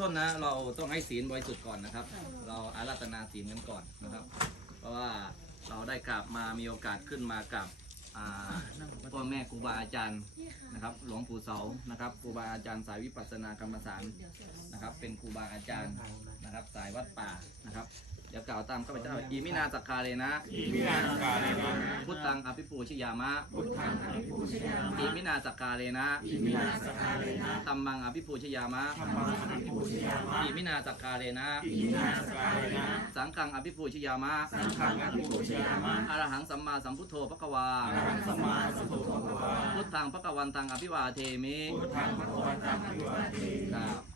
ต้นนะ เราต้องให้ศีลบริสุทธิ์ก่อนนะครับ เราอาราธนาศีลกันก่อนนะครับ เพราะว่าเราได้กราบมามีโอกาสขึ้นมากับอ่าพ่อแม่ครูบาอาจารย์นะครับ หลวงปู่เสานะครับครูบาอาจารย์สายวิปัสสนากรรมฐานนะครับ เป็นครูบาอาจารย์นะครับ สายวัดป่านะครับ เดี๋ยวกล่าวตามข้าพเจ้าอีมินาสักคาเลยนะอิมินาสการเลยนะพุทธังอภิปูชยามะพุทธังอภิปูชยามะอีมินาสักคาเลยนะอิมินาสการเลยนะตัมมังอภิปูชยามะธรรมังอภิปูชยามะอีมินาสักคาเลยนะอิมินาสการเลยนะสังฆังอภิปูชยามะสังฆังอภิปูชยามะอรหังสัมมาสัมพุทโธพระกวาอรหังสัมมาสัมพุทโธภะคะวะพุทธังพระกวันตังอภิวาเทมิพุทธังพระคะวันตังอภิวาเทครับส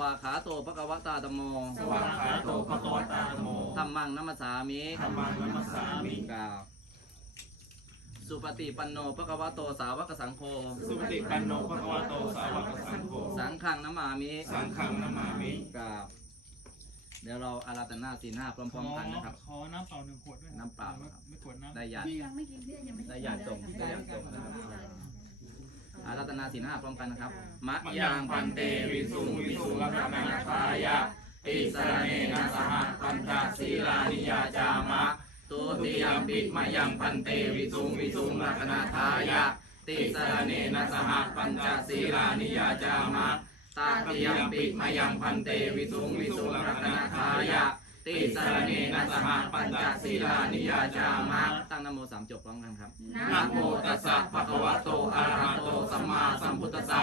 วากขาโตพระกวตาตมโมสวากขาโตภะคะวะตาธัมโมธรรมังนัมสสามิธัมมังนัมสสามิครับสุปฏิปันโนพระกวโตสาวกสังโฆ สุปฏิปันโนภะคะวะโตสาวกสังโฆ สังฆังนัมมามิ สังฆังนามามิครับเดี๋ยวเราอาราธนาสีหน้าพร้อมๆกันนะครับ ขอน้ำเปล่าหนึ่งขวดด้วย น้ำเปล่า ไม่ไม่ขวดน้ำได้ญาติยังไม่กินเพื่อนยังไม่ได้ญาติส่งได้ญาติส่งนะครับ อาราธนาสีหน้าพร้อมกันนะครับมะยังพันเตวิสุงวิสุงรักนาทายะอิสระเนนะสหปัญจศีลานิยาจามะตุติยมปิมะยังพันเตวิสุงวิสุงรักนาทายะติสระเนนะสหปัญจศีลานิยาจามะตาติยมปิมะยังพันเตวิสุงวิสุงรักนาทายะ ติสรเนนะสหปัญจศีลานิยาจามะตั้งนโมสามจบพร้อมกันครับนะโมตัสสะภะคะวะโตอะระหะโตสัมมาสัมพุทธัสสะ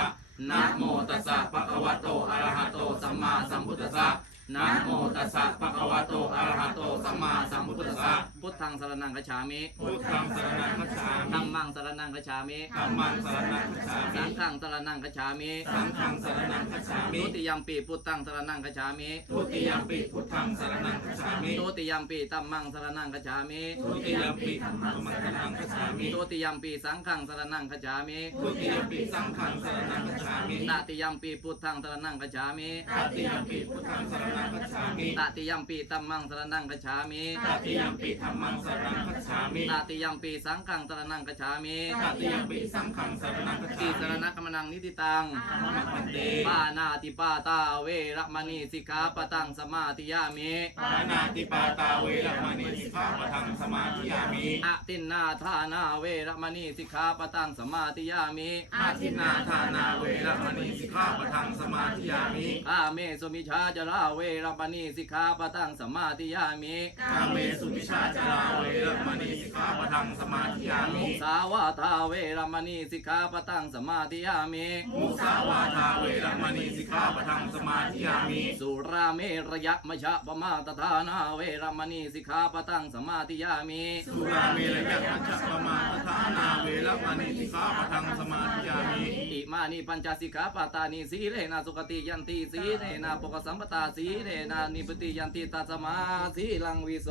นะโมตัสสะภะคะวะโตอะระหะโตสัมมาสัมพุทธัสสะ นะโมตัสสะภะคะวะโตอะระหะโตสัมมาสัมพุทธัสสะพุทธังสรณังคัจฉามิพุทธังสรณังคัจฉาธัมิมมังสรณังคัจฉามิธัมมังสรณังคัจฉามิสังฆังสรณังคัจฉามิสังฆังสรณังคัจฉามิทุติยมปีพุทธังสรณังคัจฉามิทุติยมปิพุทธังสรณังคัจฉามิทุติยมปีตัมมังสรณังคัจฉามิทุติยมปิธัมมังสรณังคัจฉามิทุติยมปีสังฆังสรณังคัจฉามิทุติยมปิสังฆังสรณังคัจฉามิตติยมปีพุทธังสรณังคัจฉามิตติยมปิพุทธังสรณังคัจฉามิตติยมปีตัมมังสรณังคัจฉามิตติยมปิธัมมังสรณังคัจฉามิตติยมปีสังฆังสรณังคัจฉามิตติยมปิสังฆังสรณังคัจติฉาสรมิณกรรมนังนิติตังมะพันเตปานาติปาตาเวระมณีสิกขาปตังสมาธิยามิปานาติปาตาเวรมณีสิกขาปะทังสมาธิยามิอะตินนาทานาเวระมณีสิกขาปตังสมาธิยามิอาทินนาทานาเวรมณีสิกขาปะทังสมาธิยามิอาเมสุมิชาจาราเวระมณีสิกขาปตังสมาธิยามิกาเมสุวิชาจาราเวรมณีสิกขาปะทังสมาธิยามิสาวาทาเวระมณีสิกขาปตังสมาธิยามิมุสาวาทาเวรมณีสิกขาปะทังสมาธิยามิ สุราเมระยะมชะปมาตทานาเวระมณีสิกขาปตังสมาธิยามิสุราเมรยะมัจจปมาทฐานาเวรมณีสิกขาปะทังสมาธิยามิอิมานิปัญจสิกขาปตานิสีเลนะสุขติยันติสีเลนะปกสัมปตาสีเนะนิพติยันติตัสมาสีลังวิโส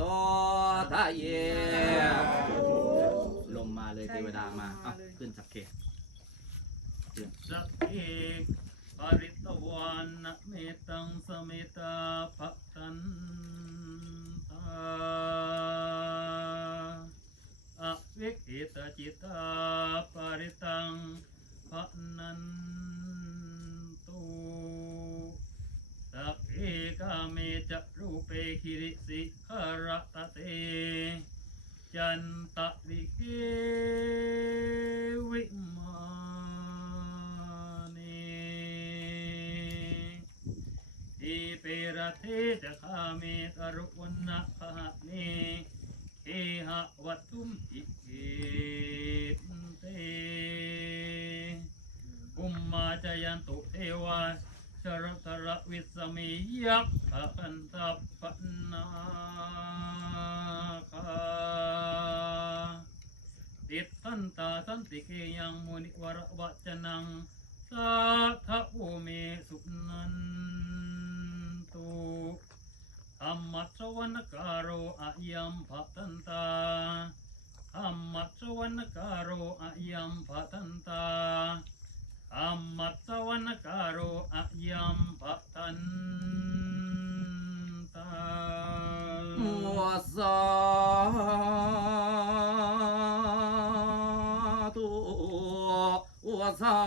ทะเย ลมมาเลยเทวดามาอะขึ้นสักเขตสักเอกปริตวันนเมตังสเมตาภะตันตาอวกเอตจิตาปริตังภะนันตุสักเอกาเม จะรูเปคิริสิขารตะเตจันตะวิเกวิมานีทีเปรเทจะคาเมตรุวนนะพะเนเคหะวัตุมอิเกเตกุมมาจยันตุเทวา ชรตระวิสมียักขะกันทัพปนาคาติดตันตาสันติเกยังมุนิวรวัจนังสาทะโอเมสุนันตุธรรมัสวรรณการโรอะยัมภะตันตาธรรมัสวรรณการโรอะยัมภะตันตา อัมมัตสวรรณการโรอะยัมปะตันตามัวสาธุสา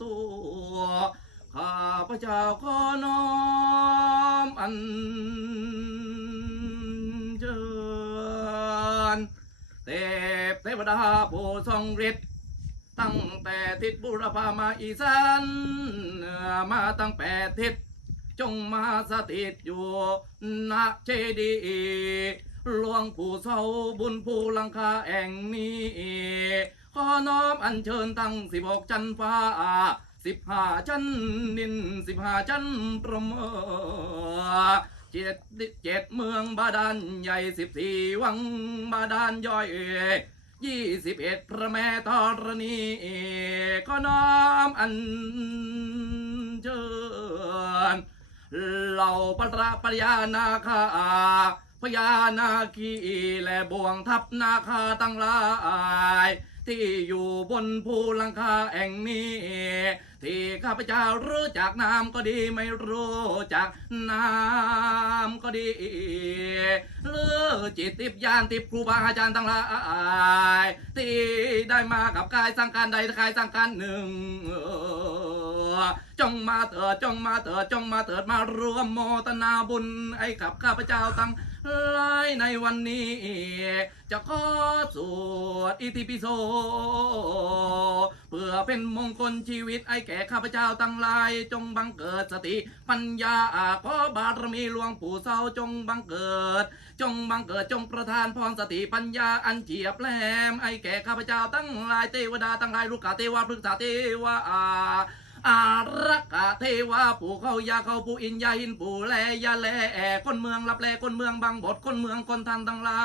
ธุข้าพเจ้าขอน้อมอัน เทพเทวดาผู้ทรงฤทธิ์ตั้งแต่ทิศบุรพามาอีสานมาตั้งแปดทิศจงมาสถิตอยู่ณเจดีย์หลวงปู่เสาบุญภูลังคาแห่งนี้ขอน้อมอัญเชิญตั้งสิบหกจันฟ้าสิบห้าจันนินสิบห้าจันประเมอ เจ็ดเจ็ดเมืองบาดาลใหญ่สิบสี่วังบาดาลย่อยยี่สิบเอ็ดพระแม่ธรณีก็น้อมอันเชิญเหล่าปราปยานาคาพญานาคีและบ่วงทัพนาคาตั้งหลาย ที่อยู่บนภูลังคาแห่งนี้ ที่ข้าพเจ้ารู้จักน้ำก็ดีไม่รู้จักน้ำก็ดีเลือจิตติบยานติบครูบาอาจารย์ทั้งหลายที่ได้มากับกายสังการใดกายสังการหนึ่งจงมาเถิดจงมาเถิดจงมาเถิดมารวมโมทนาบุญไอ้กับข้าพเจ้าทั้งหลายในวันนี้ จะขอสวดอิติปิโส เพื่อเป็นมงคลชีวิตไอ้แก่ข้าพเจ้าทั้งหลาย จงบังเกิดสติ ปัญญาขอบารมีหลวงปู่เศร้าจงบังเกิด จงบังเกิดจงประทานพรสติปัญญาอันเฉียบแหลมไอ้แก่ข้าพเจ้าทั้งหลายเทวดาทั้งหลายลูกกาเทวาพฤกษาเทวาอาอารักาเทวาปู่เขายาเข้าปู่อินยาหินปู่แลยาแลแอคนเมืองรับแลคนเมืองบางบทคนเมืองคนทันทั้งลา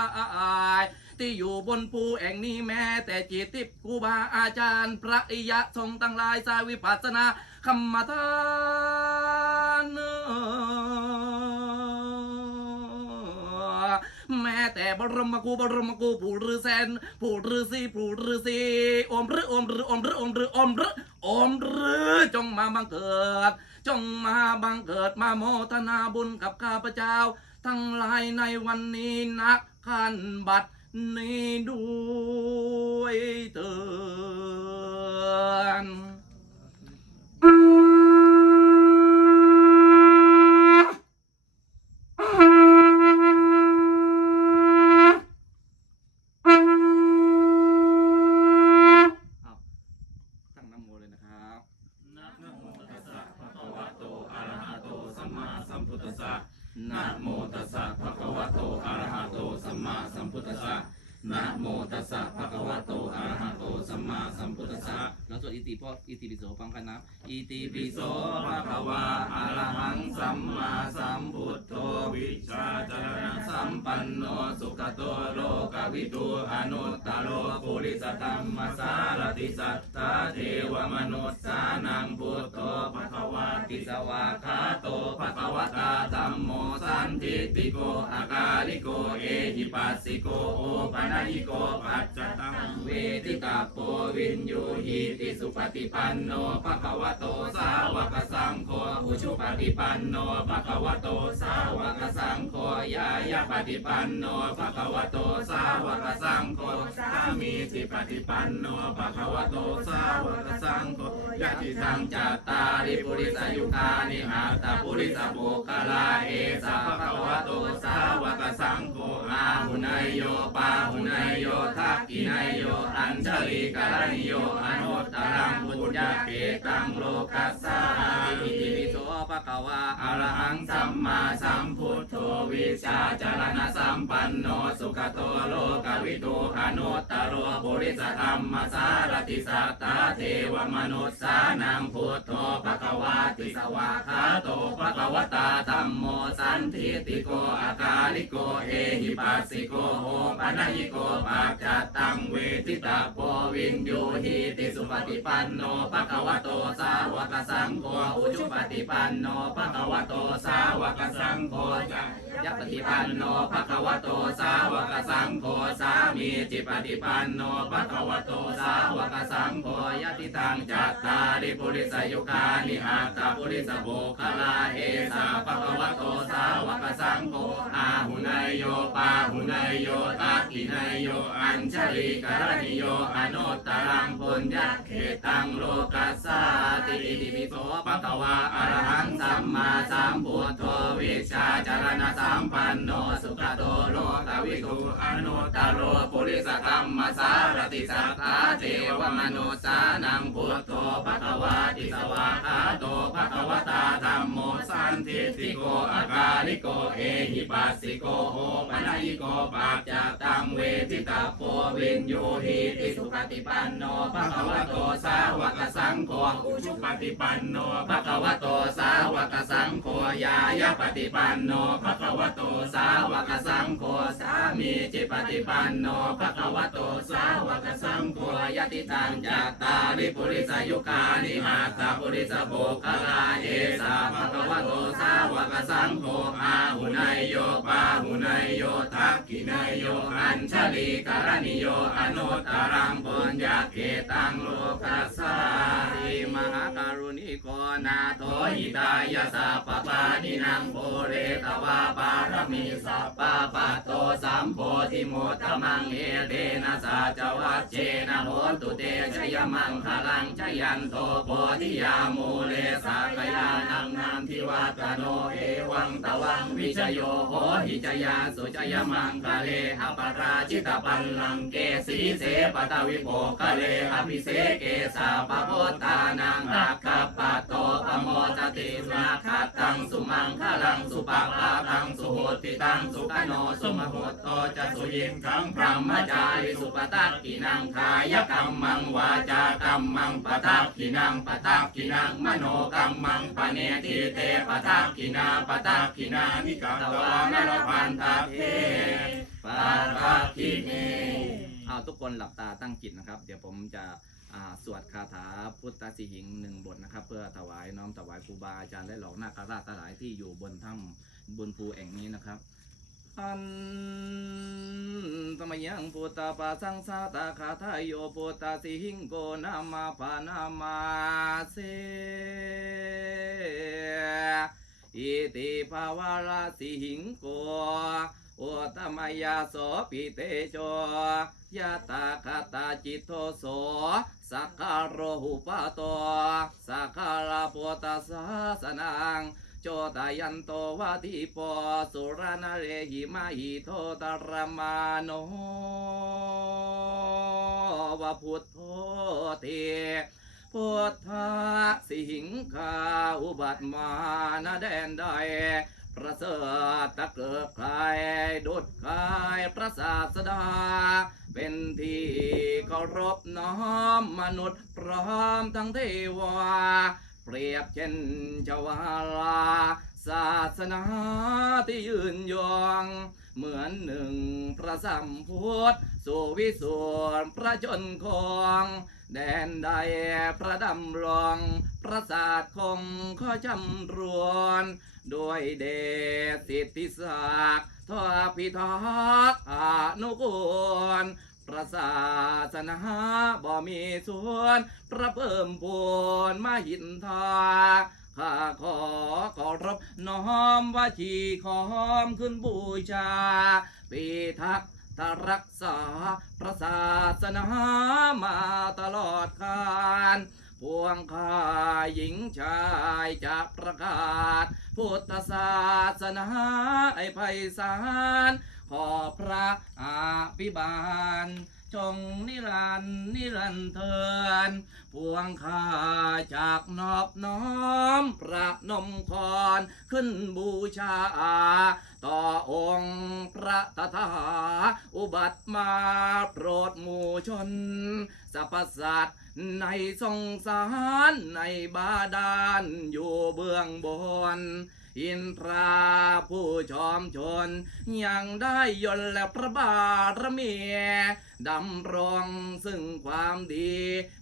ย ที่อยู่บนภูแห่งนี้แม้แต่จิตติปครูบาอาจารย์ พระอิยะทรงตั้งลายสายวิปัสสนาคำมาทานแม้แต่บรมครูบรมครูปู่ฤาษีปู่ฤาษีปู่ฤาษีอมฤอมฤอมฤอมฤอมฤอมฤจงมาบังเกิด จงมาบังเกิดมาโมทนาบุญกับข้าพเจ้า ทั้งหลายในวันนี้นักขันบัตร นี้ด้วยเตือนเอาตั้งน้ำโมเลยนะครับ นะโมตัสสะ ภะคะวะโตอะระหะโตสัมมาสัมพุทธัสสะ นะ นะโมตัสสะภะคะวะโตอะระหะโตสัมมาสัมพุทธัสสะนะ โมตัสสะภะคะวะโตอะระหะโตสัมมาสัมพุทธัสสะแล้วสวดอิติพ่ออิติปิโสพร้อมกันนะอิติปิโสภะคะวะอะระหังสัมมาสัมพุทโธวิชาจารณสัมปันโนสุขโตโลกวิทูอนุตตโลปุริสธรรมสารติสัทธาเทวมนุษย์สานังพุทโธภะคะวะติสวาคาโตภะคะวตาธัมโม ติติโกอาการิโกเอหิปัสสิโกโอปัญญิโกปัจจตังเวทิตาโปวินยูหิติสุปฏิปันโนภะคะวะโตสาวกสังโฆอุชุปฏิปันโนภะคะวะโตสาวกสังโฆยายาปฏิปันโนภะคะวะโตสาวกสังโฆสามีสิปฏิปันโนภะคะวะโตสาวกสังโฆยะติทังจัตตาริปุริสายุคานิหัตตปุริสโภคลาเอสะภะวะโตสาวกสังโฆอาหุนายโยปาหุนายโยทักกินายโยอัญชลีกรณิโยอนุ รังบุญญาเกตังโลกัสสาอิติปิโสภะคะวะอะระหังสัมมาสัมพุทโธวิชาจารณสัมปันโนสุขโตโลกวิทูอนุตตโรบุริสธรรมสารติสัตตาเทวมนุษสานังพุทโธภะคะวะติสวาคาโตภะคะวตาธัมโมสันทิติโกอาการิโกเอหิปัสสิโกโอปัญญิโกปัจจตังเวทิตาโปวินโยหิติสุปฏิปันโนภะคะวะโตสาวกสังโฆอุชุปฏิปันโนภะคะวะโตสาวกสังโฆจะยะปฏิปันโนภะคะวะโตสาวกสังโฆสามีจิปฏิปันโนภะคะวะโตสาวกสังโฆยะติตังจัตตาริปุริสยุคานิอัตตาปุริสโภคลาเอสาภะคะวะโตสาวกสังโฆอาหุนายโยปาหุนายโยตักินายโยอัญชลีกรณิโยอนุตตรังปุญญเขตังโลกัสสาติอิติปิโสปะคะวะอะระหังสัมมาสัมพุทโธวิชาจารณสัมปันโนสุขโตโลกวิทูอนุตตโรปุริสธรรมสารติสัทธาเทวมนุสานังพุทโธปะคะวะติสวาคาโตปะวะวตาธัมโม สันติติโกอากาลิโกเอหิปัสสิโกโอปนัยโกปัจจตังเวทิตาโพวินโยหิติสุปฏิปันโนภะคะวะโตสาวกสังโฆอุชุปฏิปันโนภะคะวะโตสาวกสังโฆยายาปฏิปันโนภะคะวะโตสาวกสังโฆสามีจิปฏิปันโนภะคะวะโตสาวกสังโฆยติตังจัตตาริปุริสยุคานิหัตตาปุริสโภคลาเอสาภะคะวะวโตสาวกสังโฆอาหุนายโยปาหุนายโยทักขินายโยอัญชลีกรณิโยอนุตตรังปุญญาเกตังโลกัสสาติมหาการุณิโกนาโถหิตายาสัพปานินังโพเรตวาปารมีสัพปะปัตโตสัมโพธิโมตมังเอเดนะสาจวัจเจนะโหตุเตชยมังคลังชยันโตโพธิยามูเลสักยังทิวัตโนเอวังตวังวิชโยโหหิจยาสุจยมังคะเลหปราชิตปัลลังเกสีเสปตวิโภคะเลอภิเสเกสาปโพตานังรักขปัตโตปโมจติสุนาคัตังสุมังคลังสุปปาตังสุโหติตังสุขโนสุมโหตโตจะสุยิงขังพรหมจาริสุปตักกินังขายกรรมังวาจากรรมังปตักกินังปตักกินังมโนกรรมังปเนติเตปตักกินาปตักกินานิกาตวานรพันตาเทปาราคิเนเอาทุกคนหลับตาตั้งจิตนะครับ เดี๋ยวผมจะสวดคาถาพุทธสิหิงหนึ่งบทนะครับ เพื่อถวายน้อมถวายครูบาอาจารย์และเหล่านาคราชทั้งหลายที่อยู่บนถ้ำบนภูแห่งนี้นะครับ อันตมยังพุทธปาสังสาตาคาทายโยพุทธสิหิงโกนามาปานามาเสอิติภาวาราสิหิงโกโอตมยาโสปิเตโชยะตาคาตาจิตโตโสสักการโรหุปโตสักการะพุทธศาสนัง โจตายันโตวาทิปอสุรนาเรหิมาหิโทตรมาโนวะพุทโธเทพุทธะสิงคาอุบัติมานาแดนใดประเสริฐตะเกิดใครดุดใครพระศาสดา เป็นที่เคารพน้อมมนุษย์พร้อมทั้งเทวา รียบเช่นชวาลา ศาสนาที่ยืนยงเหมือนหนึ่งพระสัมพุทธสู่วิสุทธิพระชนคงแดนใดพระดำรงพระศาสตร์คงข้อจำรวนด้วยเดชสิทธิศักดิ์ทอพิทักษ์อนุกูล ระศาสนาบ่มีส่วนพระเพิ่มพูนมาหินทาข้าขอขอรับน้อมว่าชีขอมขึ้นบูชาปีทักษ์ตรักษาพระศาสนามาตลอดกาลพวงข้าหญิงชายจะประกาศ พุทธศาสนาไอไพศาล ขอพระอาภิบาล จงนิรันดร์นิรันดร์เทินพวงข้าจากนอบน้อมพระนมคอนขึ้นบูชา ต่อองค์พระตถาอุบัติมาโปรดหมู่ชนสรรพสัตในสงสารในบาดาลอยู่เบื้องบน อินทราผู้ชอมชน ยังได้ยนและพระบารมีดำรงซึ่งความดี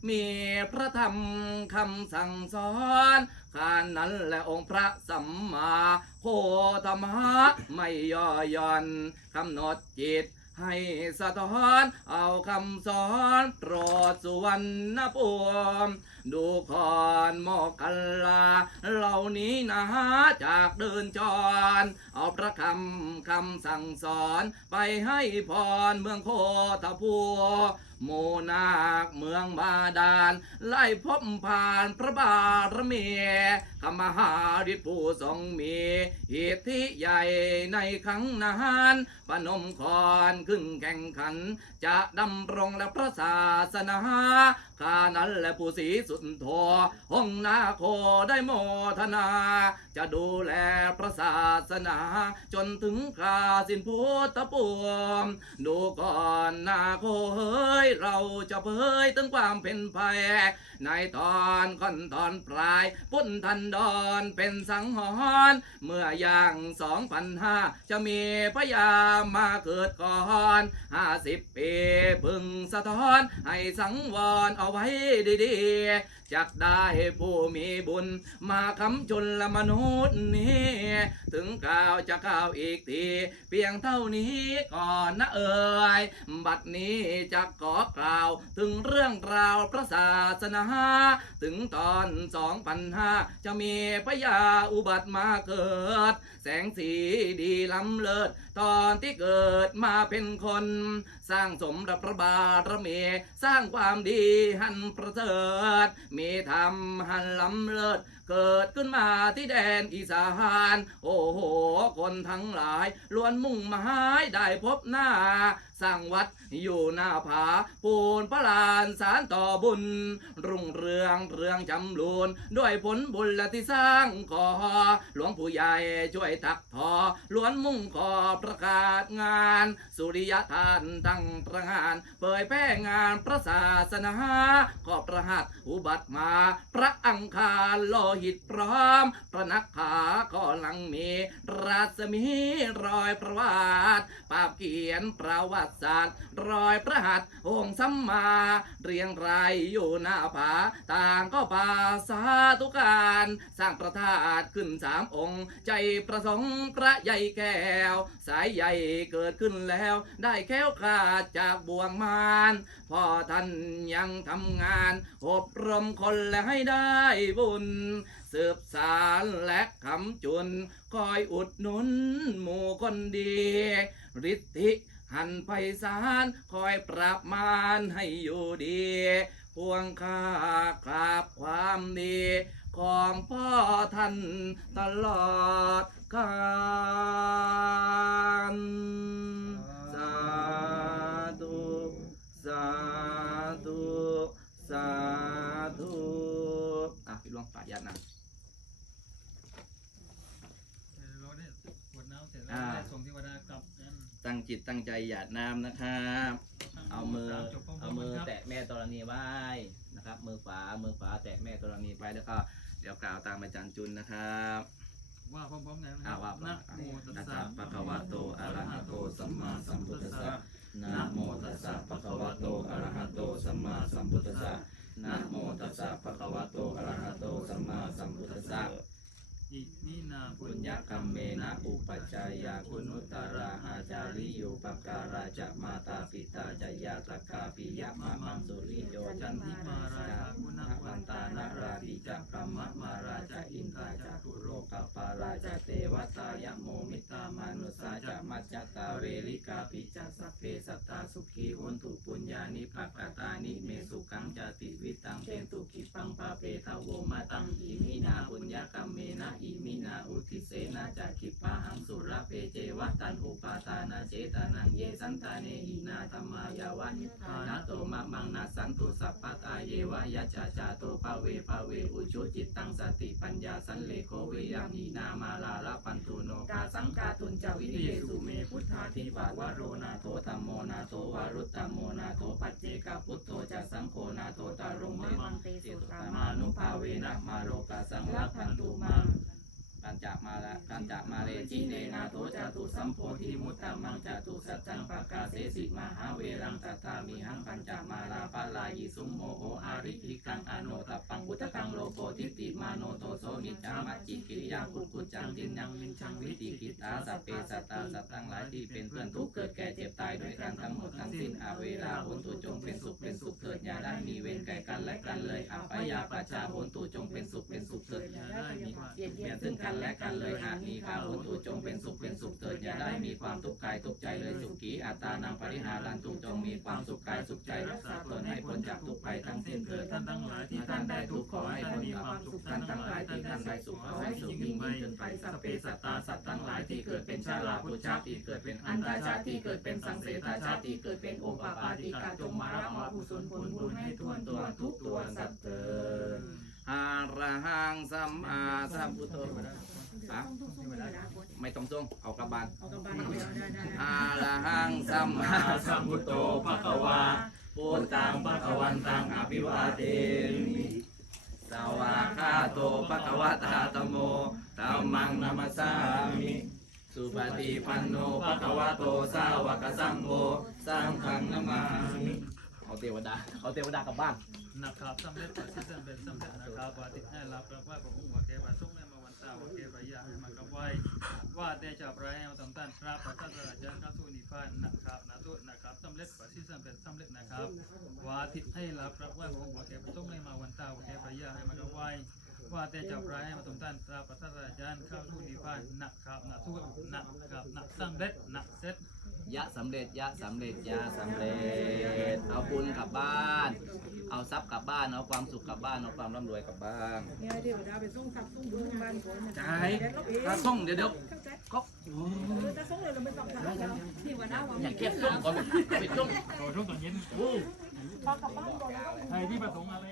มีพระธรรมคำสั่งสอนขานนั้นและองค์พระสัมมาโพธรรมะไม่ย่อหย่อนกำหนดจิตให้สะท้อนเอาคำสอนโปรดสุวรรณภูมิ ดูคอนโมกขัลลา เหล่านี้นะจากเดินจร เอาพระคำคำสั่งสอนไปให้พรเมืองโคตะพัวโมนาคเมืองบาดาล ไล่พบผ่านพระบารมีขมหาฤทธิผู้ทรงมีอิทธิใหญ่ในครั้งนั้นปนมคอนขึ้นแข่งขัน จะดำรงและพระศาสนา ขานั้นและผู้ศรีสุนทรห้องนาโคได้โมทนา จะดูแลพระศาสนา จนถึงคาสินพุทธปวงดูก่อนนาโคเฮ้ย เราจะเผยถึงความเป็นภัยในตอนค่อนตอนปลายปุ้นทันดอนเป็นสังหรณ์เมื่อย่างสองพันห้าจะมีพญามาเกิดก่อนห้าสิบปีพึงสะท้อน ให้สังวรเอาไว้ดีๆ จักได้ผู้มีบุญ มาคำจุละมนุษย์นี้ ถึงกล่าวจะกล่าวอีกที เพียงเท่านี้ก่อนนะเอ่ยบัดนี้จะขอกล่าว ถึงเรื่องราวพระศาสนา ถึงตอนสองพันห้าจะมีพญาอุบัติมาเกิด แสงสีดีล้ำเลิศ ตอนที่เกิดมาเป็นคน สร้างสมรับพระบารมีสร้างความดีหันประเสริฐมีธรรมหันล้ำ เกิดขึ้นมาที่แดนอีสาน โอ้โห คนทั้งหลายล้วนมุ่งหมายได้พบหน้าสร้างวัดอยู่หน้าผาปูนพระลานสารต่อบุญ รุ่งเรืองเรืองจำลูนด้วยผลบุญและที่สร้างขอ หลวงผู้ใหญ่ช่วยทักทอล้วนมุ่งขอประกาศงาน สุริยทานตั้งตระงานเผยแพร่งานพระศาสนาก็ประหัตอุบัติมา พระอังคารโลหิตพร้อมพระนักขาก็หลังมีราศมีรอยประวัติปาบเขียนประวัติศาสตร์ รอยพระหัตองค์สัมมา เรียงรายอยู่หน้าผา ต่างก็ปาสาธุการ สร้างประธาตขึ้นสามองค์ ใจประสงค์พระใหญ่แก้ว สายใหญ่เกิดขึ้นแล้ว ได้แค้วคลาดจากบ่วงมารพ่อท่านยังทำงานอบรมคนและให้ได้บุญ สืบสารและคำจุน คอยอุดหนุนหมู่คนดีฤทธิหันไพศาลคอยปราบมารให้อยู่ดีพวงค่ากราบความดี ของพ่อท่านตลอดกาลสาธุ สาธุ สาธุอะพี่หลวงป่าญาตินะ เราได้กวดน้ำเสร็จแล้ว อ่าได้ส่งเทวดากลับกันตั้งจิตตั้งใจหยาดน้ำนะครับ เอามือ จบพร้ๆเอามือกันครับ แตะแม่ธรณีไว้นะครับ มือขวา มือขวาแตะแม่ธรณีไว้แล้วก็เดี๋ยวกล่าวตามอาจารย์จุนนะครับ ว่าพร้อมๆกันนะคอ่ารับว่าพร้อนะมโมตัสนะคสะรับปะคะวะโตอะระหะโตสัมมาสัมพุทธัสสะนะโมตัสสะปะคะวะโตอะระหะโตสัมมาสัมพุทธัสสะนะโมตัสสะปะคะวะโตอะระหะโตสัมมาสัมพุทธัสสะ อิมินาปุปุญญญญกรรมเมนะอุปจายาคุณุตตราอาจาริโยปการาจะมาตาปิตาจยาตกาปิยะมามังสุริโยจันทิมาราชาคุณวันตานาราปิจักกรรมมาราชาอินทราจักุโรกปาราชาเทวตายะโมมิตามนุสาจะมัจจตาเวริกาปิจัสสพเพสัตตาสุขีวันตุปุญญานิปักกตานิเมสุขังจติวิตังเป็นตุกิปังปาเปทาโวมาตังอิมินาปุญญกรรมเมนะาอุทิเสนาจะคิปะหังสุรเปเจวัตันอุปาทานาเจตานังเยสันตาเนหินาธรรมายาวันทานะโตมะมังนาสันตุสัพพตาเยวะยัจจาจาโตปะเวปะเวอุชุจิตตังสติปัญญาสันเลโกเวยังหีนามาลาลาปันตุโนกาสังกาตุนจาวิเยสุเมพุทธาทิวาวโรนาโทตัมโมนาโทวารุตตัมโมนาโทปัจเจกพุทโธจะสังโฆนาโทตารงเมมังเตสุตามานุภาเวนะมาโรกาสังลักขันตุมัง ปันจมาละกันจมาเลจิเนนาโตจตุสัมโพธิมุตตมังจตุสัจจังปะกาเสสิมหาเวรังตตามิหังปัญจมาลาปลายิสุมโมโหอาริภิกังอโนตปังพุทธกังโลโกทิติมาโนโตโสมิจามัจจิกิริยากุกุจังจินยังมินชังวิติกิตาสัพเพสัตตาสัตว์ทั้งหลายที่เป็นเพื่อนทุกเกิดแก่เจ็บตายด้วยกันทั้งหมดทั้งสิ้นอาเวลาโหนตุจงเป็นสุขเป็นสุขเถิดอย่าได้มีเวรแก่กันและกันเลยอาปยาปัจจาโหนตุจงเป็นสุขเป็นสุขเถิดอย่าได้มีเบียดเบียนซึ่งกันและกันเลยหากมีกาโหนตุจงเป็นสุขเป็นสุขเถิดอย่าได้มีความทุกข์กายทุกข์ใจเลยสุขีอัตตานังปริหารันตุจงมีความสุขกายสุขใจรักษาตนให้พ้นจากทุกข์ภัยทั้งสิ้นเถิดท่านทั้งหลายที่ท่านได้ทุกข์ขอให้พ้นมีกับความสุขท่านทั้งหลายที่ท่านได้สุขขอให้สุขยิ่งยิ่งขึ้นไปสัพเพสัตตาสัตว์ทั้งหลายที่เกิดเป็นชาลาพุชาติเกิดเป็นอันตาชาติเกิดเป็นสังเสทาชาติเกิดเป็นโอปปาติกาจงมารับมากุศลผลบุญให้ทวนตัวทุกตัวสัตว์เถิด อาระหังสัมมาสัมพุทโธฮะไม่ต้องส่งเอากลับบ้านเอากำบังเอาได้ได้อาระหังสัมมาสัมพุทโธภะคะวาพุทธังภะคะวันตังอภิวาเทมิสวากขาโตภะคะวะตาตมโมธัมมังนัมสสามิสุปฏิปันโนภะคะวะโตสาวกสังโฆสังฆังนามามิเอาเทวดาเอาเทวดากลับบ้าน นะครับสำเร็จประสิทธิ์สำเร็จสำเร็จนะครับว่าติดให้รับรับว่าผมว่าแกว่าส่งในมาวันตาว่าแกว่าอยากให้มากับไว้ว่าแต่จะปรายให้มาต้องการรับพระท่านราชาเข้าสุนิพานนะครับนะตุนะครับสำเร็จประสิทธิ์สำเร็จสำเร็จนะครับว่าติดให้รับรับว่าผมว่าแกว่าส่งในมาวันตาว่าแกว่าอยากให้มากับไว้ ว่าแต่จะปรายให้มาต้องการรับพระท่านราชาเข้าสู่นิพพานนะครับนะตุนะครับนะสำเร็จนะเสร็จยะสำเร็จยะสำเร็จยะสำเร็จ เอาบุญกลับบ้าน เอาทรัพย์กลับบ้าน เอาความสุขกลับบ้าน เอาความร่ำรวยกลับบ้านเนี่ยเดี๋ยวดาไปส่งทับส่งบุญบ้านคนใช่ถ้าส่งเดี๋ยวเดี๋ยวก็โอ้ถ้าส่งเลยเราไม่ต้องทำแล้วที่ว่าดาวอย่าเก็บส่งก่อนไปส่งโอ้ช่วงตอนเย็นพอกลับบ้านก่อนแล้วใครที่ประสงค์อะไร